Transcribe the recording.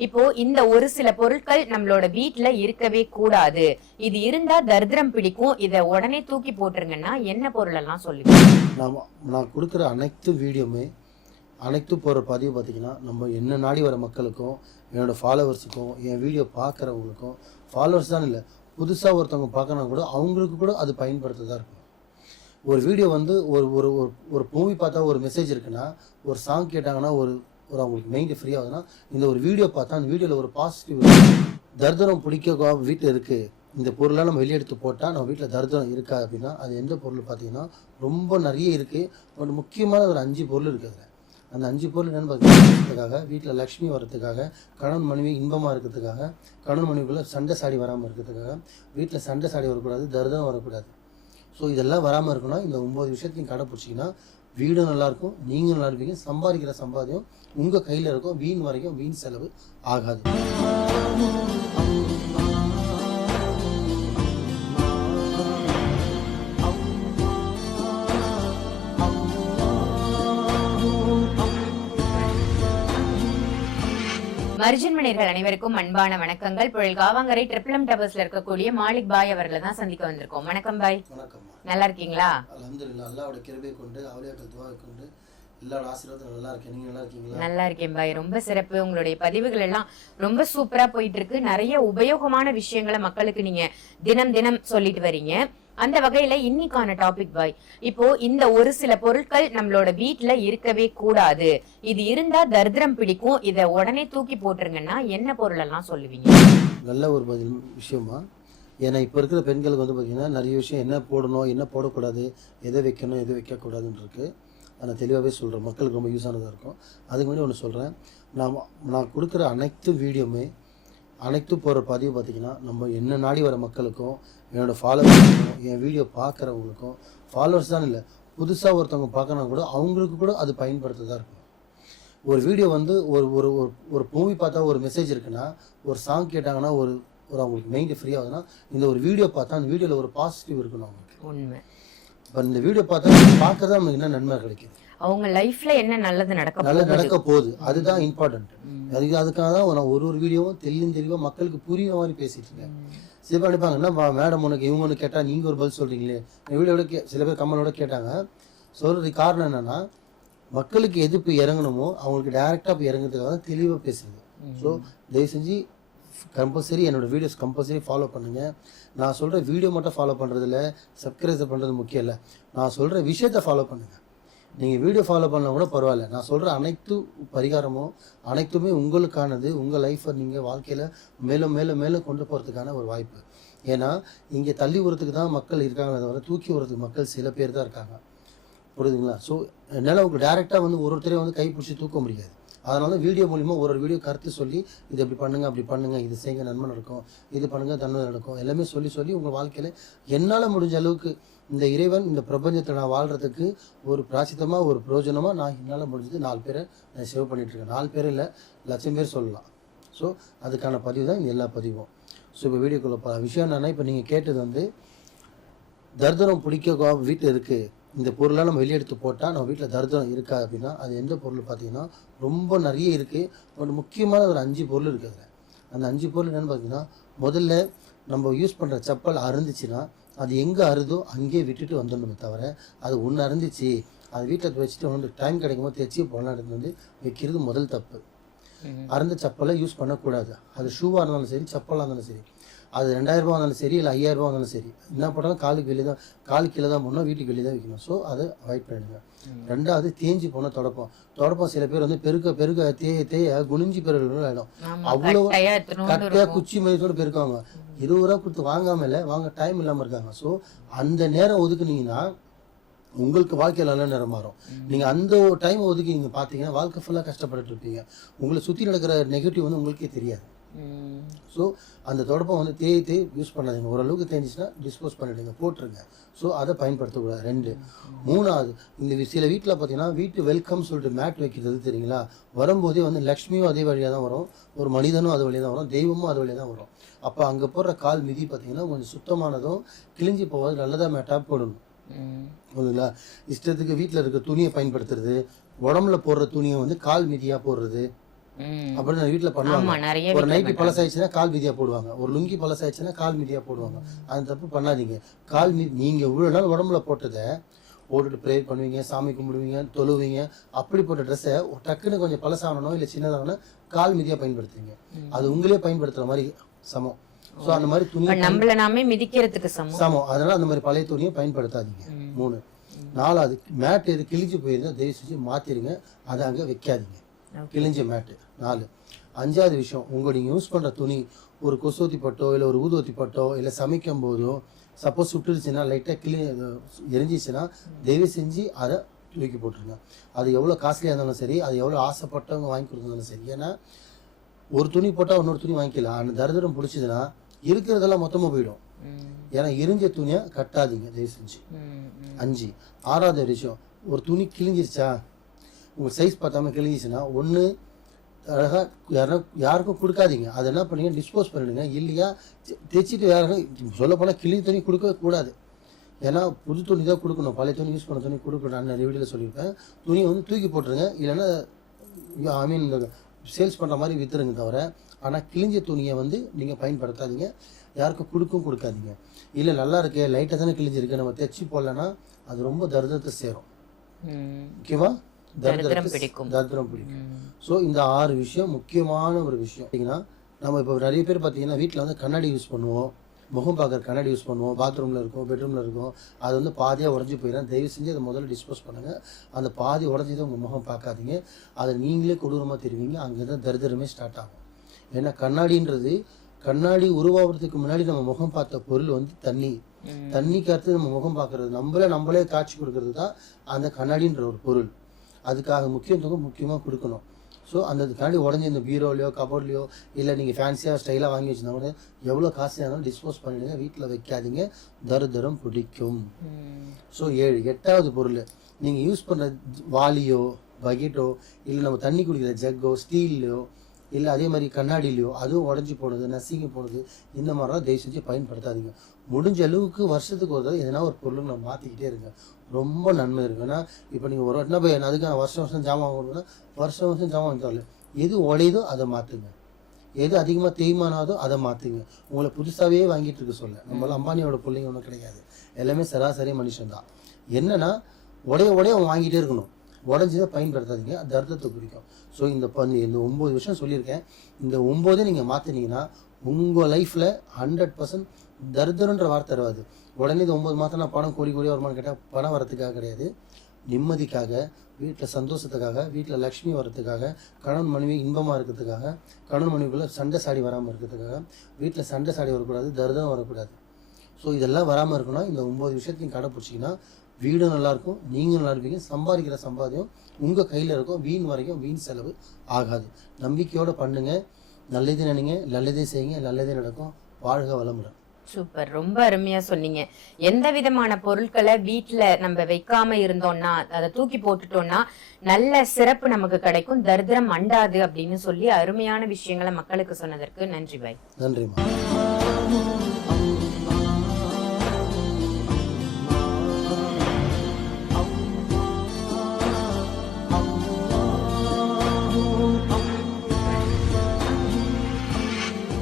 இப்போ இந்த ஒரு சில பொருட்கள் நம்மளோட வீட்டுல இருக்கவே கூடாது, இது இருந்தா தரித்திரம் பிடிக்கும், இத உடனே தூக்கி போட்டுருங்கன்னா என்ன பொருள் எல்லாம் சொல்லுவீங்க? நான் கொடுக்குற அனைத்து வீடியோமே அனைத்து போகிற பதிவு பார்த்திங்கன்னா நம்ம என்ன நாடி வர மக்களுக்கும் என்னோடய ஃபாலோவர்ஸுக்கும் என் வீடியோ பார்க்குறவங்களுக்கும் ஃபாலோவர்ஸ் தான் இல்லை, புதுசாக ஒருத்தவங்க பார்க்கணும் கூட அவங்களுக்கு கூட அது பயன்படுத்ததாக இருக்கும். ஒரு வீடியோ வந்து ஒரு ஒரு ஒரு மூவி பார்த்தா ஒரு மெசேஜ் இருக்குன்னா, ஒரு சாங் கேட்டாங்கன்னா ஒரு ஒரு அவங்களுக்கு மைண்டு ஃப்ரீ ஆகுதுன்னா, இந்த ஒரு வீடியோ பார்த்தா அந்த வீடியோவில் ஒரு பாசிட்டிவ் தரித்திரம் பிடிக்க வீட்டில் இருக்குது, இந்த பொருளாக நம்ம வெளியெடுத்து போட்டால் நம்ம வீட்டில் தரித்திரம் இருக்கா அப்படின்னா அது எந்த பொருள் பார்த்தீங்கன்னா ரொம்ப நிறைய இருக்குது. ஒரு முக்கியமான ஒரு 5 பொருள் இருக்குது. அதில் அந்த 5 பொருள் என்னென்னு பார்த்தீங்கன்னா, வீட்டில் லக்ஷ்மி வரத்துக்காக, கணவன் மனைவி இன்பமாக இருக்கிறதுக்காக, கணவன் மனைவிக்குள்ளே சண்டை சாடி வராமல் இருக்கிறதுக்காக, வீட்டில் சண்டை சாடி வரக்கூடாது, தரித்திரம் வரக்கூடாது. ஸோ இதெல்லாம் வராமல் இருக்குன்னா இந்த 9 விஷயத்தையும் கடைப்பிடிச்சிங்கன்னா வீடும் நல்லாயிருக்கும், நீங்கள் நல்லா இருப்பீங்க, சம்பாதிக்கிற சம்பாதியம் உங்கள் கையில் இருக்கும், வீண் வரைக்கும் வீண் செலவு ஆகாது. மர்ஜன்மணியர்கள் அனைவருக்கும் அன்பான வணக்கங்கள். புழல் காவாங்கரை ட்ரிபிள் டவர்ஸ்ல இருக்கக்கூடிய மாலிக் பாய் அவர்களை தான் சந்திக்க வந்திருக்கோம். வணக்கம் பாய். வணக்கம். நல்லா இருக்கீங்களா? அல்ஹம்துலில்லாஹ், அல்லாஹ்வோட கிருபை கொண்டு அவுலியாக்கள் துஆ கொண்டு எல்லாரோட ஆசீர்வாதம் நல்லா இருக்கேன். நீங்க நல்லா இருக்கீங்களா? நல்லா இருக்கேன் பாய். ரொம்ப சிறப்பு. உங்களுடைய பதிவுகள் எல்லாம் ரொம்ப சூப்பரா போயிட்டு இருக்கு. நிறைய உபயோகமான விஷயங்களை மக்களுக்கு நீங்க தினம் தினம் சொல்லிட்டு வரீங்க. அந்த வகையில இன்னைக்கான டாபிக் பாய், இப்போ இந்த ஒரு சில பொருட்கள் நம்மளோட வீட்டுல இருக்கவே கூடாது, இது இருந்தா தரித்திரம் பிடிக்கும், இத உடனே தூக்கி போட்டுருங்கன்னா என்ன பொருள் எல்லாம் சொல்லுவீங்க? நல்ல ஒரு விஷயமா. ஏன்னா இப்போ இருக்கிற பெண்களுக்கு வந்து பார்த்தீங்கன்னா நிறைய விஷயம் என்ன போடணும் என்ன போடக்கூடாது, எதை வைக்கணும் எதை வைக்கக்கூடாதுன்னு இருக்குது. நான் தெளிவாகவே சொல்கிறேன், மக்களுக்கு ரொம்ப யூஸ் ஆனதாக இருக்கும். அதுக்கு முன்னாடி ஒன்று சொல்கிறேன், நான் கொடுக்குற அனைத்து வீடியோமே அனைத்து போகிற பதிவு பார்த்திங்கன்னா நம்ம என்ன நாடி வர மக்களுக்கும் என்னோடய ஃபாலோவர்ஸுக்கும் என் வீடியோ பார்க்குறவங்களுக்கும் ஃபாலோவர்ஸ் தான் இல்லை, புதுசாக ஒருத்தவங்க பார்க்கணும் கூட அவங்களுக்கு கூட அது பயன்படுத்ததாக இருக்கும். ஒரு வீடியோ வந்து ஒரு ஒரு ஒரு மூவி பார்த்தா ஒரு மெசேஜ் இருக்குன்னா, ஒரு சாங் கேட்டாங்கன்னா ஒரு ஒரு அவங்களுக்கு மைண்டு ஃப்ரீ ஆகுதுன்னா, இந்த ஒரு வீடியோ பார்த்தா அந்த வீடியோவில் ஒரு பாசிட்டிவ் இருக்கணும் அவங்களுக்கு. உண்மை. இப்போ இந்த வீடியோ பார்த்தா பார்க்க தான் நமக்கு என்ன நன்மை கிடைக்குது, அவங்க லைஃப்ல என்ன நல்லது நடக்க போகுது, அதுதான் இம்பார்ட்டன்ட். அதுக்காக தான் நான் ஒரு வீடியோவும் தெளிவாக மக்களுக்கு புரியுற மாதிரி பேசிட்டு இருக்கேன். சில பேர் நினைப்பாங்க, என்ன மேடம் உனக்கு இவங்க ஒன்று கேட்டால் நீங்கள் ஒரு பதில் சொல்கிறீங்களே, வீடியோட சில பேர் கம்மலோட கேட்டாங்க. சொல்கிறதுக்கு காரணம் என்னென்னா, மக்களுக்கு எது போய் இறங்கணுமோ அவங்களுக்கு டைரெக்டாக போய் இறங்குறதுக்காக தான் தெளிவாக பேசுறது. ஸோ தயவு செஞ்சு கம்பல்சரி என்னோடய வீடியோஸ் கம்பல்சரி ஃபாலோ பண்ணுங்கள். நான் சொல்கிற வீடியோ மட்டும் ஃபாலோ பண்ணுறதில்ல, சப்ஸ்கிரைப் பண்ணுறது முக்கியம் இல்லை, நான் சொல்கிற விஷயத்தை ஃபாலோ பண்ணுங்கள். நீங்கள் வீடியோ ஃபாலோ பண்ணால் கூட பரவாயில்ல, நான் சொல்கிற அனைத்து பரிகாரமும் அனைத்துமே உங்களுக்கானது. உங்கள் லைஃப்பை நீங்கள் வாழ்க்கையில் மேலும் மேலும் மேலும் கொண்டு போகிறதுக்கான ஒரு வாய்ப்பு. ஏன்னா இங்கே தள்ளி விடுறதுக்கு தான் மக்கள் இருக்காங்க, அதை வர தூக்கி விடுறதுக்கு மக்கள் சில பேர் தான் இருக்காங்க, புரியுதுங்களா? ஸோ என்னால் உங்களுக்கு டேரெக்டாக வந்து ஒருத்தரையும் வந்து கைப்பிடிச்சி தூக்க முடியாது. அதனால வீடியோ மூலிமா ஒரு வீடியோ கருத்து சொல்லி இது இப்படி பண்ணுங்கள் அப்படி பண்ணுங்கள், இது செய்யுங்க நன்மை நடக்கும், இது பண்ணுங்கள் நன்மை நடக்கும், எல்லாமே சொல்லி உங்கள் வாழ்க்கையில் என்னால் முடிஞ்ச அளவுக்கு இந்த இறைவன் இந்த பிரபஞ்சத்தை நான் வாழ்கிறதுக்கு ஒரு பிராசித்தமாக ஒரு பிரயோஜனமாக நான் என்னால் முடிஞ்சது 4 பேரை நான் சேவ் பண்ணிகிட்ருக்கேன். 4 பேர் இல்லை, லட்சம் பேர் சொல்லலாம். ஸோ அதுக்கான பதிவு தான் இந்த எல்லா பதிவும். ஸோ இப்போ வீடியோக்குள்ள விஷயம் என்னென்னா, இப்போ நீங்கள் கேட்டது வந்து தரித்திரம் பிடிக்க வீட்டில் இருக்குது, இந்த பொருளாக நம்ம வெளியெடுத்து போட்டால் நம்ம வீட்டில் தரித்திரம் இருக்கா அப்படின்னா அது எந்த பொருள் பார்த்தீங்கன்னா ரொம்ப நிறைய இருக்குது. ஒரு முக்கியமான ஒரு 5 பொருள் இருக்குது. அதில் அந்த 5 பொருள் என்னென்னு பார்த்தீங்கன்னா, முதல்ல நம்ம யூஸ் பண்ணுற செப்பல் அருந்துச்சுன்னா அது எங்கே அறுதோ அங்கேயே விட்டுட்டு வந்துடணுமே தவிர, அது ஒன்று அருந்துச்சு அது வீட்டில் வச்சுட்டு ஒன்று டைம் கிடைக்கும் போது தைச்சி போனாலும் வந்து வைக்கிறது முதல் தப்பு. அருந்த செப்பலை யூஸ் பண்ணக்கூடாது. அது ஷூவாக இருந்தாலும் சரி, செப்பலாக இருந்தாலும் சரி, அது 2000 ரூபா இருந்தாலும் சரி, இல்லை 5000 ரூபா இருந்தாலும் சரி, என்ன பண்ணாலும் காலுக்கு வெளியே தான், காலு கீழே தான் போடணும், வீட்டுக்கு வெளியே தான் வைக்கணும். ஸோ அதை அவாய்ட் பண்ணிடுங்க. 2வது தேஞ்சி போனால் தொடப்பம் சில பேர் வந்து பெருக்க தேய குனிஞ்சி பெருக்க ஆகிடும். அவ்வளோ கட்டையாக குச்சி மதிப்போடு பெருக்குவாங்க. 20 ரூபா கொடுத்து வாங்காமல் இல்லை, வாங்க டைம் இல்லாமல் இருக்காங்க. ஸோ அந்த நேரம் ஒதுக்குனீங்கன்னா உங்களுக்கு வாழ்க்கையில் நல்ல நேரம் மாறும். நீங்கள் அந்த டைம் ஒதுக்கி நீங்கள் பார்த்தீங்கன்னா வாழ்க்கை ஃபுல்லாக கஷ்டப்பட்டு இருப்பீங்க. உங்களை சுற்றி நடக்கிற நெகட்டிவ் வந்து உங்களுக்கே தெரியாது. ஸோ அந்த தொடப்பம் வந்து தேய் யூஸ் பண்ணாதீங்க. ஓரளவுக்கு தேஞ்சிச்சுன்னா டிஸ்போஸ் பண்ணிவிடுங்க, போட்டுருங்க. ஸோ அதை பயன்படுத்தக்கூடாது. 2. 3வது, இந்த சில வீட்டில் பார்த்தீங்கன்னா வீட்டு வெல்கம் சொல்லிட்டு மேட் வைக்கிறது தெரியுங்களா, வரும்போதே வந்து லக்ஷ்மியும் அதே வழியாக தான் வரும், ஒரு மனிதனும் அது வழியாக தான் வரும், தெய்வமும் அது வழியாக தான் வரும். அப்போ அங்கே போடுற கால் மிதி பார்த்தீங்கன்னா கொஞ்சம் சுத்தமானதும் கிழிஞ்சி போகாது நல்லதாக மேட்டாக போடணும். ஓகேங்களா? இஷ்டத்துக்கு வீட்டில் இருக்க துணியை பயன்படுத்துறது, உடம்புல போடுற துணியை வந்து கால் மிதியாக போடுறது, அப்படின்னு வீட்டுல ஆமா பண்ணுவாங்க. நிறைய ஒரு வீட்ல நைட்டி பண்றாங்க. பழசாயிடுச்சுன்னா கால் மிதியா போடுவாங்க, ஒரு லுங்கி பழசாயிடுச்சுன்னா கால் மிதியா போடுவாங்க. அந்த தப்பு பண்ணாதீங்க. கால் மிதி நீங்க இவ்வளவு நாள் உடம்புல போட்டதை போட்டுட்டு ப்ரேயர் பண்ணுவீங்க, சாமி கும்பிடுவீங்க, தொழுவீங்க. அப்படிப்பட்ட ட்ரெஸ்ஸை டக்குன்னு கொஞ்சம் பழசாகணும் இல்லை சின்னதாகணும் கால் மிதியா பயன்படுத்துவீங்க. அது உங்களே பயன்படுத்துற மாதிரி சமம். ஸோ அந்த மாதிரி துணி இப்ப நம்மள நாமே மிதிக்கிறதுக்கு சமம். அதனால அந்த மாதிரி பழைய துணியை பயன்படுத்தாதீங்க. 3. 4வது மேட் எது கிழிஞ்சு போயிருந்தா தயவு செஞ்சு மாத்திருங்க, அதை அங்கே வைக்காதீங்க, கிழிஞ்ச மேட்டு. 4. 5வது விஷயம், நீங்கள் யூஸ் பண்ணுற துணி ஒரு கொசோத்தி பட்டோ இல்லை ஒரு ஊதுவத்தி பட்டோ இல்லை சமைக்கும் போதோ சப்போஸ் சுட்டுருச்சுன்னா லைட்டாக எரிஞ்சிச்சுன்னா தயவு செஞ்சு அதை தூக்கி போட்டுருங்க. அது எவ்வளோ காஸ்ட்லியாக இருந்தாலும் சரி, அது எவ்வளோ ஆசைப்பட்டவங்க வாங்கி கொடுத்தாலும் சரி. ஏன்னா ஒரு துணி போட்டால் இன்னொரு துணி வாங்கிக்கலாம். அந்த தரித்திரம் பிடிச்சதுன்னா இருக்கிறதெல்லாம் மொத்தமாக போயிடும். ஏன்னா எரிஞ்ச துணியை கட்டாதீங்க தயவு செஞ்சு. 5. 6வது விஷயம், ஒரு துணி கிழிஞ்சிருச்சா உங்கள் சைஸ் பார்த்தாம கிழிஞ்சிச்சுன்னா ஒன்று அழகாக யாருக்கும் கொடுக்காதீங்க. அதை என்ன பண்ணீங்க, டிஸ்போஸ் பண்ணிடுங்க. இல்லையா தைச்சிட்டு யாருக்கும் சொல்ல போனால் கிளி துணி கொடுக்கவே கூடாது. ஏன்னா புது துணி தான் கொடுக்கணும், பழைய துணி யூஸ் பண்ண துணி கொடுக்கணும். நான் நிறைய வீடியோவில் சொல்லியிருப்பேன். துணியை வந்து தூக்கி போட்டுருங்க, இல்லைன்னா ஐ மீன் சேல்ஸ் பண்ணுற மாதிரி விற்றுருங்க தவிர. ஆனால் கிழிஞ்ச துணியை வந்து நீங்கள் பயன்படுத்தாதீங்க, யாருக்கும் கொடுக்காதீங்க. இல்லை நல்லா இருக்கே லைட்டாக தானே கிழிஞ்சிருக்கு நம்ம தைச்சி போடலன்னா அது ரொம்ப தரித்திரத்தை சேரும். ஓகேவா? தரித்திரம் பிடிக்கும். ஸோ இந்த 6 விஷயம் முக்கியமான ஒரு விஷயம். பார்த்தீங்கன்னா நம்ம இப்போ நிறைய பேர் பார்த்தீங்கன்னா வீட்டில் வந்து கண்ணாடி யூஸ் பண்ணுவோம், முகம் பார்க்குற கண்ணாடி யூஸ் பண்ணுவோம், பாத்ரூமில் இருக்கும், பெட்ரூமில் இருக்கும். அது வந்து பாதியாக உடஞ்சி போயிடும். தயவு செஞ்சு அதை முதல்ல டிஸ்போஸ் பண்ணுங்கள். அந்த பாதி உடஞ்சிதான் உங்கள் முகம் பார்க்காதீங்க, அதை நீங்களே கொடூரமாக தெரிவிங்க. அங்கே தான் தரித்திரமே ஸ்டார்ட் ஆகும். ஏன்னா கண்ணாடி உருவாகிறதுக்கு முன்னாடி நம்ம முகம் பார்த்த பொருள் வந்து தண்ணிக்கு அடுத்து நம்ம முகம் பார்க்கறது, நம்மளே காட்சி கொடுக்கறது தான் அந்த கண்ணாடின்ற ஒரு பொருள். அதுக்காக முக்கியமாக கொடுக்கணும். ஸோ அந்த கண்ணாடி உடஞ்சி இந்த பீரோலையோ கபோர்ட்லையோ இல்லை நீங்கள் ஃபேன்சியாக ஸ்டைலாக வாங்கி வச்சுருந்தா கூட எவ்வளோ காஸ்ட்லியாக இருந்தாலும் டிஸ்போஸ் பண்ணிடுங்க, வீட்டில் வைக்காதீங்க, தரித்திரம் பிடிக்கும். ஸோ 8வது பொருள், நீங்கள் யூஸ் பண்ணுற வாளியோ பக்கெட்டோ இல்லை நம்ம தண்ணி குடிக்கிற ஜக்கோ ஸ்டீல்லையோ இல்லை அதே மாதிரி கண்ணாடிலையோ அதுவும் உடஞ்சி போனது நசிங்கி போனது இந்த மாதிரிலாம் தயவு செஞ்சு பயன்படுத்தாதீங்க. முடிஞ்ச அளவுக்கு வருஷத்துக்கு ஒரு தடவை எதனா ஒரு பொருளும் நம்ம மாற்றிக்கிட்டே இருங்க, ரொம்ப நன்மை இருக்குது. ஏன்னா இப்போ நீங்கள் ஒரு வாட்டினா போய் அதுக்கான வருஷம் ஜாமான் வாங்கணும்னா வருஷம் ஜாமான் வாங்கிட்டாலும் எது உடையுதோ அதை மாற்றுங்க, எது அதிகமாக தேய்மானாதோ அதை மாற்றுங்க. உங்களை புதுசாகவே வாங்கிட்டு இருக்க சொல்ல, நம்மளாம் அம்பானியோட பிள்ளைங்க ஒன்றும் கிடையாது, எல்லாமே சராசரி மனுஷன்தான். என்னன்னா உடைய அவன் வாங்கிட்டே இருக்கணும், உடஞ்சிதான் பயன்படுத்தாதீங்க, அது அர்த்தத்தை குறிக்கும். ஸோ இந்த 9 விஷயம் சொல்லியிருக்கேன். இந்த 9 நீங்கள் மாற்றினீங்கன்னா உங்கள் லைஃப்பில் 100% தரித்திரன்ற வார்த்தை வராது. உடனே இது 9 மாதம் நான் பணம் கோடி வருமானு கேட்டால் பணம் வரத்துக்காக கிடையாது, நிம்மதிக்காக, வீட்டில் சந்தோஷத்துக்காக, வீட்டில் லக்ஷ்மி வரத்துக்காக, கணவன் மனைவி இன்பமாக இருக்கிறதுக்காக, கணவன் மனைவிக்குள்ளே சண்டை சாடி வராமல் இருக்கிறதுக்காக, வீட்டில் சண்டை சாடி வரக்கூடாது, தரித்திரம் வரக்கூடாது. ஸோ இதெல்லாம் வராமல் இருக்கணும். இந்த 9 விஷயத்தையும் கடைப்பிடிச்சிங்கன்னா வீடும் நல்லாயிருக்கும், நீங்கள் நல்லா இருப்பீங்க, சம்பாதிக்கிற சம்பாதியம் உங்கள் கையில் இருக்கும், வீண் செலவு ஆகாது. நம்பிக்கையோடு பண்ணுங்கள், நல்லதே நினைங்க, நல்லதே செய்யுங்க, நல்லதே நடக்கும். வாழ்க வளமுடன். சூப்பர், ரொம்ப அருமையா சொன்னீங்க. எந்த விதமான பொருட்களை வீட்டுல நம்ம வைக்காம இருந்தோம்னா அதை தூக்கி போட்டுட்டோம்னா நல்ல சிறப்பு நமக்கு கிடைக்கும், தரித்திரம் அண்டாது அப்படின்னு சொல்லி அருமையான விஷயங்களை மக்களுக்கு சொன்னதற்கு நன்றி பாய். நன்றிமா.